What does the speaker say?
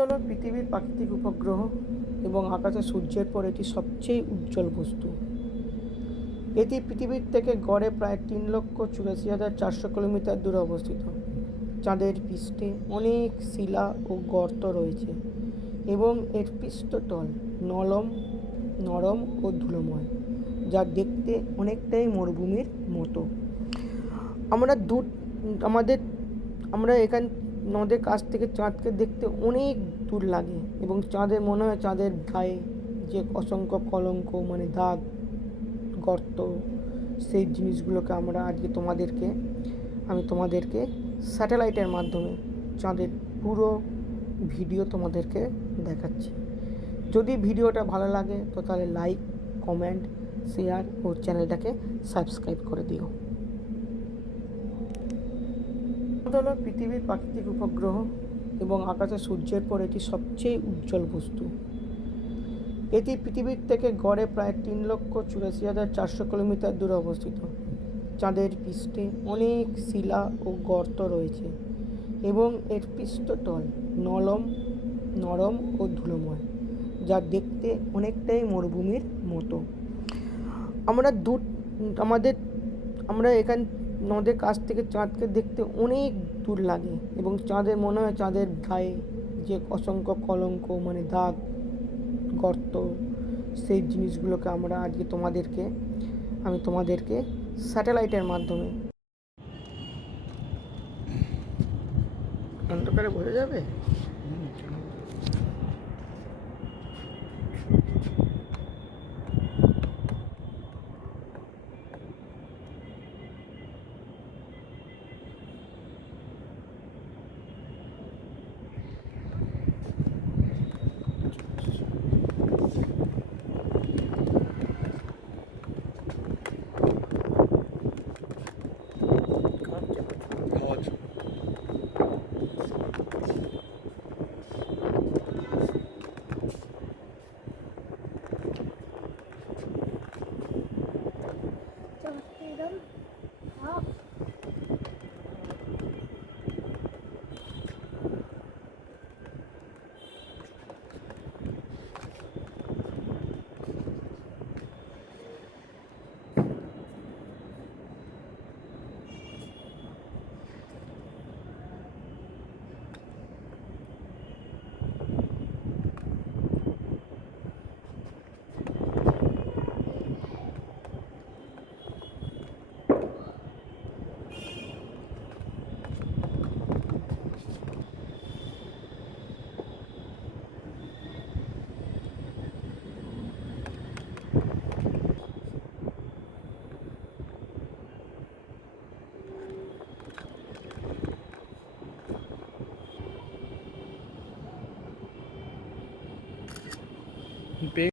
হলো পৃথিবীর প্রাকৃতিক উপগ্রহ এবং আকাশে সূর্যের পর এটি সবচেয়ে উজ্জ্বল বস্তু। এটি পৃথিবীর থেকে গড়ে প্রায় 3,84,400 কিলোমিটার দূরে অবস্থিত। চাঁদের পৃষ্ঠে অনেক শিলা ও গর্ত রয়েছে এবং এর পৃষ্ঠতল নরম ও ধুলোময়, যা দেখতে অনেকটাই মরুভূমির মতো। আমাদের কাছ থেকে চাঁদকে দেখতে অনেক দূর লাগে এবং চাঁদের মনে হয় চাঁদের গায়ে যে অসংখ্য কলঙ্ক মানে দাগ, গর্ত, সেই জিনিসগুলোকে আমি তোমাদেরকে স্যাটেলাইটের মাধ্যমে চাঁদের পুরো ভিডিও তোমাদেরকে দেখাচ্ছি। যদি ভিডিওটা ভালো লাগে তো তাহলে লাইক, কমেন্ট, শেয়ার ও চ্যানেলটাকে সাবস্ক্রাইব করে দিও। হলো পৃথিবীর প্রাকৃতিক উপগ্রহ এবং আকাশে সূর্যের পর এটি সবচেয়ে উজ্জ্বল বস্তু। এটি পৃথিবীর থেকে গড়ে প্রায় 3,84,400 কিলোমিটার দূরে অবস্থিত। চাঁদের পৃষ্ঠে অনেক শিলা ও গর্ত রয়েছে এবং এর পৃষ্ঠতল নরম ও ধুলোময়, যা দেখতে অনেকটাই মরুভূমির মতো। আমাদের কাছ থেকে চাঁদকে দেখতে অনেক দূর লাগে এবং চাঁদের মনে হয় চাঁদের গায়ে যে অসংখ্য কলঙ্ক মানে দাগ, গর্ত, সেই জিনিসগুলোকে আমি তোমাদেরকে স্যাটেলাইটের মাধ্যমে অন্ধকারে বোঝা যাবে।